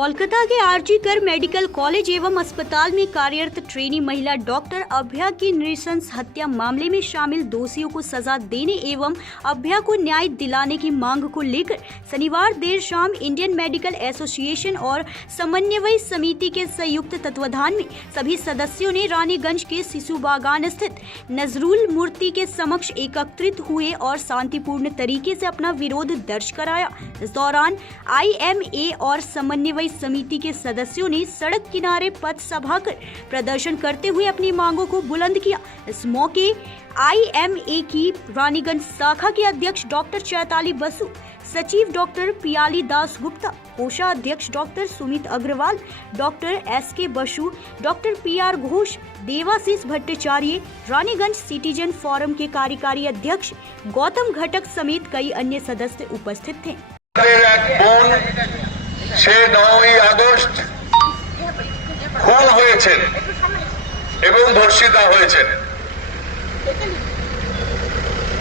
कोलकाता के आरजी कर medical college एवं अस्पताल में कार्यरत ट्रेनी महिला डॉक्टर अभया की नृशंस हत्या मामले में शामिल दोषियों को सजा देने एवं अभया को न्याय दिलाने की मांग को लेकर शनिवार देर शाम इंडियन मेडिकल एसोसिएशन और समन्वय समिति के संयुक्त तत्वाधान में सभी सदस्यों ने रानीगंज के शिशु बागान स्थित नजरुल मूर्ति के समक्ष एकत्रित हुए और शांतिपूर्ण तरीके से अपना विरोध दर्ज कराया। इस दौरान IMA और समन्वय समिति के सदस्यों ने सड़क किनारे पथ सभा कर प्रदर्शन करते हुए अपनी मांगों को बुलंद किया। इस मौके IMA की रानीगंज शाखा के अध्यक्ष डॉक्टर चैताली बसु, सचिव डॉक्टर पियाली दास गुप्ता, कोषाध्यक्ष doctor Sumit Agarwal, doctor SK Basu, doctor PR Ghosh, Debashish Bhattacharya, Raniganj citizen forum के कार्यकारी अध्यक्ष गौतम घटक समेत कई अन्य सदस्य उपस्थित थे। সে 9ই আগস্ট খুন হয়েছেন এবং ধর্ষিতা হয়েছেন।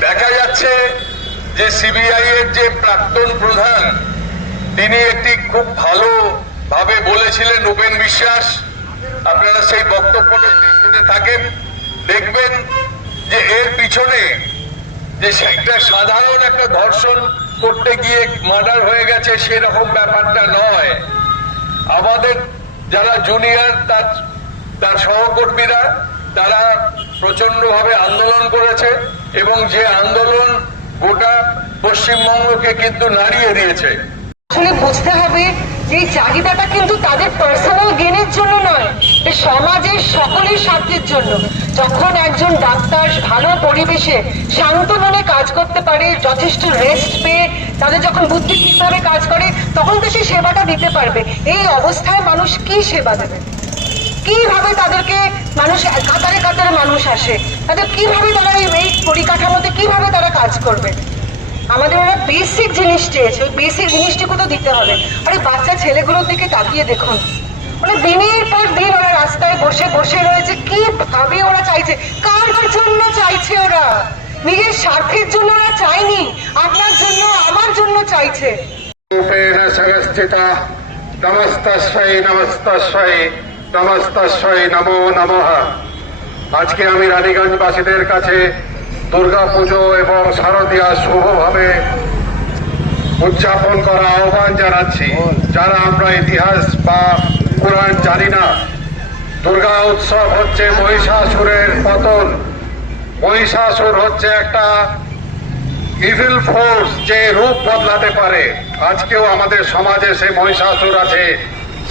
দেখা যাচ্ছে যে সিবিআই এর যে প্রাক্তন প্রধান তিনি একটি খুব ভালো ভাবে বলেছিলেন, উপেন বিশ্বাস, আপনারা সেই বক্তব্যটা যদি শুনে থাকেন দেখবেন যে এর পিছনে যে একটা সাধারণ একটা ধর্ষণ করতে গিয়ে মার্ডার হয়ে গেছে সেরকম ব্যাপারটা নয়। আমাদের যারা জুনিয়র তার সহকর্মীরা তারা প্রচন্ডভাবে আন্দোলন করেছে এবং যে আন্দোলন গোটা পশ্চিমবঙ্গকে কিন্তু নাড়িয়ে দিয়েছে। আসলে বুঝতে হবে যে চাহিদাটা কিন্তু তাদের পার্সোনাল গেনের জন্য নয়, সমাজের সকলের স্বার্থের জন্য। যখন একজন ডাক্তার ভালো পরিবেশে শান্ত মনে কাজ করতে পারে, যথেষ্ট রেস্ট পেয়ে তাদের যখন বুদ্ধি ঠিকভাবে কাজ করে, তখন তো সে সেবাটা দিতে পারবে। এই অবস্থায় মানুষ কি সেবা দেবে? কিভাবে তাদেরকে মানুষ কাতারে কাতারে মানুষ আসে, তাদের কিভাবে তারা এই পরিকাঠামোতে কিভাবে তারা কাজ করবে? আমাদের ওরা বেসিক জিনিস চেয়েছে, ওই বেসিক জিনিসটুকু তো দিতে হবে। আরে বাচ্চা ছেলেগুলোর দিকে তাকিয়ে দেখুন, মানে দিনের পর দিন ওরা রাস্তায় বসে বসে রয়েছে। কিভাবে ওরা চাইছে, কার জন্য চাইছে? ওরা নিজের স্বার্থের জন্য ওরা চায়নি, আপনার জন্য আমার জন্য চাইছে। নমস্তস্যৈ নমস্তস্যৈ নমস্তস্যৈ নমো নমঃ। আজকে আমি রানীগঞ্জবাসীদের কাছে দুর্গা পুজো এবং শারদীয়া শুভভাবে উদযাপন করা আহ্বান জানাচ্ছি। যারা আমরা ইতিহাস বা পুরাণ জানি না, দুর্গা উৎসব হচ্ছে মহিষাসুরের পতন। মহিষাসুর হচ্ছে একটা ইভিল ফোর্স যে রূপ বদলাতে পারে। আজকেও আমাদের সমাজে সেই মহিষাসুর আছে।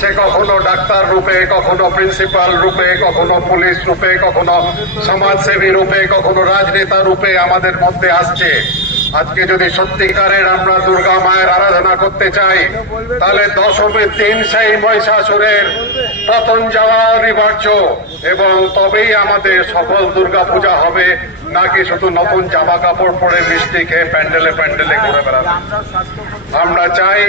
সে কখনো ডাক্তার রূপে, কখনো প্রিন্সিপাল রূপে, কখনো পুলিশ রূপে, কখনো সমাজসেবী রূপে, কখনো রাজনেতা রূপে আমাদের মধ্যে আসছে। আজকে যদি সত্যিকারের আমরা দুর্গা মায়ের আরাধনা করতে চাই, তাহলে দশমীর দিন সেই মহিষাসুরের পতন যাওয়া অনিবার্য, এবং তবেই আমাদের সফল দুর্গা পূজা হবে, নাকি শুধু নতুন জামা কাপড় পরে মিষ্টি খেয়ে প্যান্ডেলে প্যান্ডেলে ঘুরে বেড়াবে। আমরা চাই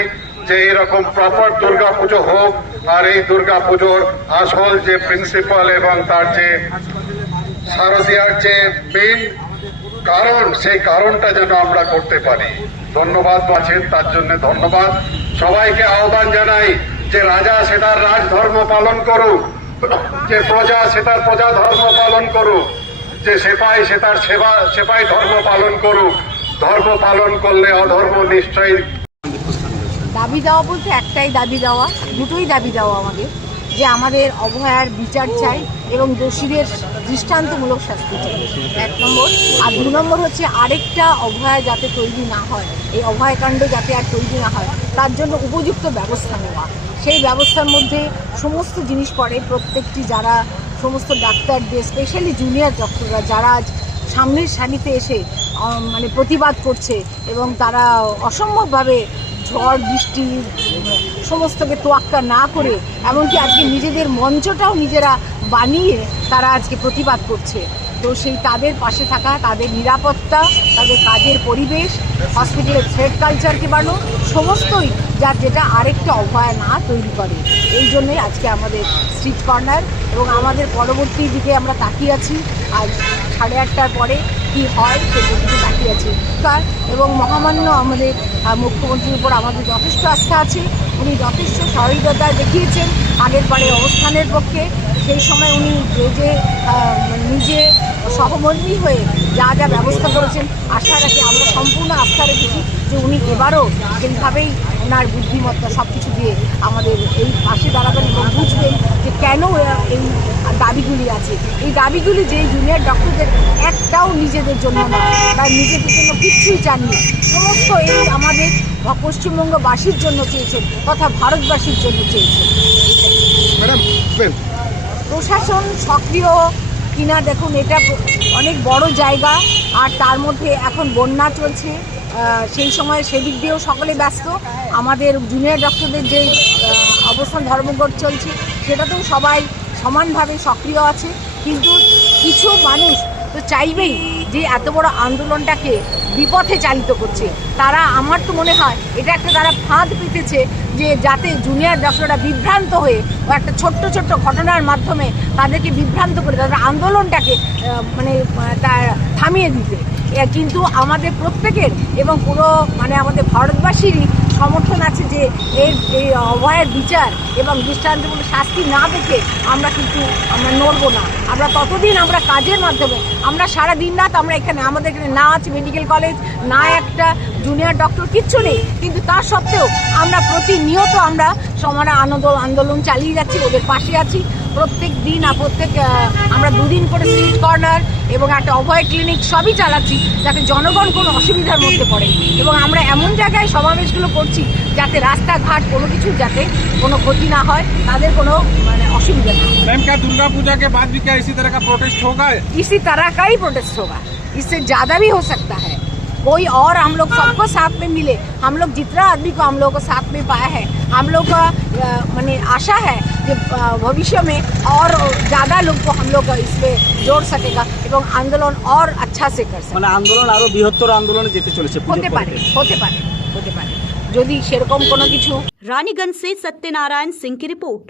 যে এরকম প্রপার দুর্গা পুজো হোক, আর এই দুর্গা পুজোর আসল যে প্রিন্সিপাল এবং তার যে শারদীয়ার যে মেইন কারণ, সেই কারণটা যেন আমরা করতে পারি। ধন্যবাদ আছেন, তার জন্য ধন্যবাদ। সবাইকে আহ্বান জানাই যে রাজা সে তার রাজধর্ম পালন করুক, যে প্রজা সে তার প্রজা ধর্ম পালন করুক, যে সেপাই সে তার সেপাই ধর্ম পালন করুক। ধর্ম পালন করলে অধর্ম নিশ্চয়ই। দাবি দেওয়া বলতে একটাই দাবি দেওয়া, দুটোই দাবি দেওয়া আমাদের, যে আমাদের অভয়ার বিচার চাই এবং দোষীদের দৃষ্টান্তমূলক শাস্তি চাই, 1 নম্বর। আর 2 নম্বর হচ্ছে আরেকটা অভয়া যাতে তৈরি না হয়, এই অভয়াকাণ্ড যাতে আর তৈরি না হয়, তার জন্য উপযুক্ত ব্যবস্থা নেওয়া। সেই ব্যবস্থার মধ্যে সমস্ত জিনিস পড়ে। প্রত্যেকটি যারা সমস্ত ডাক্তারদের, স্পেশালি জুনিয়র ডক্টররা যারা আজ সামনের সারিতে এসে মানে প্রতিবাদ করছে এবং তারা অসম্ভবভাবে ঝড় বৃষ্টি সমস্তকে তোয়াক্কা না করে, এমনকি আজকে নিজেদের মঞ্চটাও নিজেরা বানিয়ে তারা আজকে প্রতিবাদ করছে। তো সেই তাদের পাশে থাকা, তাদের নিরাপত্তা, তাদের কাজের পরিবেশ, হসপিটালের থ্রেড কালচারকে বানানো, সমস্তই যেটা আরেকটা অভয়া না তৈরি করে। এই জন্যই আজকে আমাদের স্ট্রিট কর্নার, এবং আমাদের পরবর্তী দিকে আমরা তাকিয়ে আছি। আজ 8:30টার পরে কি হয় সেদিকে তাকিয়ে আছি। এবং মহামান্য আমাদের মুখ্যমন্ত্রীর উপর আমাদের যথেষ্ট আস্থা আছে। উনি যথেষ্ট সহৃদয়তা দেখিয়েছেন আগের বারে অবস্থানের পক্ষে। সেই সময় উনি যে নিজে সহমর্মী হয়ে যা যা ব্যবস্থা করেছেন, আশা রাখি, আমরা সম্পূর্ণ আস্থা রেখেছি যে উনি এবারও সেইভাবেই ওনার বুদ্ধিমত্তা সব কিছু দিয়ে আমাদের এই পাশে দাঁড়াবেন এবং বুঝবেন যে কেন এই দাবিগুলি আছে। এই দাবিগুলি যে জুনিয়র ডক্টরদের একটাও নিজেদের জন্য নয় বা নিজেদের জন্য কিচ্ছুই চাননি, সমস্ত এই আমাদের পশ্চিমবঙ্গবাসীর জন্য চেয়েছেন তথা ভারতবাসীর জন্য চেয়েছেন। প্রশাসন সক্রিয় কিনা দেখুন, এটা অনেক বড় জায়গা, আর তার মধ্যে এখন বন্যা চলছে, সেই সময় সেদিক দিয়েও সকলে ব্যস্ত। আমাদের জুনিয়র ডক্টরদের যে অবস্থান ধর্মঘট চলছে সেটাতেও সবাই সমানভাবে সক্রিয় আছে। কিন্তু কিছু মানুষ তো চাইবেই যে এত বড় আন্দোলনটাকে বিপথে চালিত করছে। তারা, আমার তো মনে হয় এটা একটা তারা ফাঁদ পেতেছে যে যাতে জুনিয়র ডক্টররা বিভ্রান্ত হয়ে ও একটা ছোট্ট ছোট্ট ঘটনার মাধ্যমে তাদেরকে বিভ্রান্ত করে তাদের আন্দোলনটাকে তার থামিয়ে দিতে। কিন্তু আমাদের প্রত্যেকের এবং পুরো আমাদের ভারতবাসীরই সমর্থন আছে যে এই অভয়ের বিচার এবং দৃষ্টান্তমূলক শাস্তি না দেখে আমরা নড়বো না। আমরা ততদিন আমরা কাজের মাধ্যমে আমরা সারা দিন রাত আমরা এখানে, আমাদের এখানে না আছে মেডিকেল কলেজ, না একটা জুনিয়র ডক্টর, কিচ্ছু নেই, কিন্তু তা সত্ত্বেও আমরা প্রতিনিয়ত আমরা আন্দোলন চালিয়ে যাচ্ছি, ওদের পাশে আছি। প্রত্যেক দিন আমরা দুদিন করে স্ট্রিট কর্নার এবং একটা অভয় ক্লিনিক সবই চালাচ্ছি যাতে জনগণ কোনো অসুবিধার মধ্যে পড়ে, এবং আমরা এমন জায়গায় সমাবেশগুলো করছি যাতে রাস্তাঘাট কোনো কিছু যাতে কোনো ক্ষতি না হয়, তাদের কোনো অসুবিধা না। मैम, क्या दुर्गा पूजा के बाद भी क्या इसी तरह का प्रोटेस्ट होगा? इसी तरह का ही प्रोटेस्ट होगा, इससे ज़्यादा भी हो सकता है। कोई और हम लोग सबको साथ में मिले, हम लोग जितना आदमी को हम लोग को साथ में पाया है, हम लोग का आशा है कि भविष्य में और ज़्यादा लोग को हम लोग इस पे जोड़ सकेगा এবং আন্দোলন और अच्छा से कर सके। আন্দোলন আরো বৃহত্তর আন্দোলনে যেতে চলেছে। হতে পারে যদি সেরকম কোনো কিছু। रानीगंज से सत्यनारायण सिंह की रिपोर्ट।